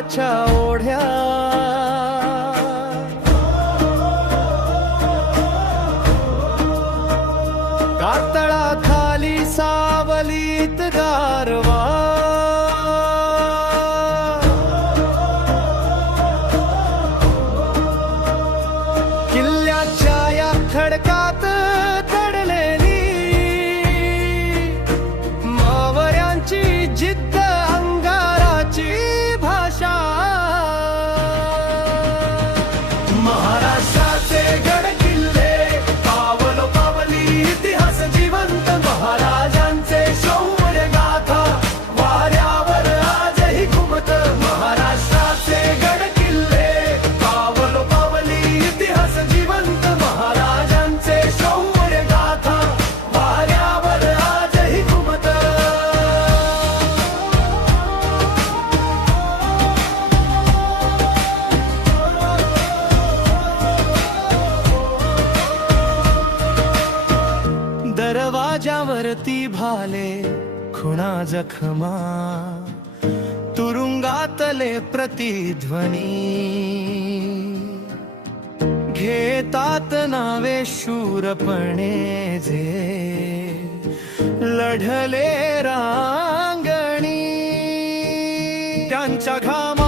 रक्ताच्या ओढ्या कातळाखाली सावलीत गारवा किल्ल्याच्या या खडकात दडलेली मावळ्यांची जिद्द अंगाराची भाषा महाराष्ट्राचे गड किल्ले पावलो पावली इतिहास जिवंत महाराजांचे शौर्य गाथा वाऱ्यावर आजही घुमत महाराष्ट्राचे गड किल्ले पावलो पावली इतिहास जिवंत महाराजांचे शौर्य गाथा वाऱ्यावर आजही घुमत दरवाजावरती भाले खुणा जखमा तुरुंगातले प्रतिध्वनी घेतात नावे शूरपणे जे लढले रांगणी त्यांच्या घाम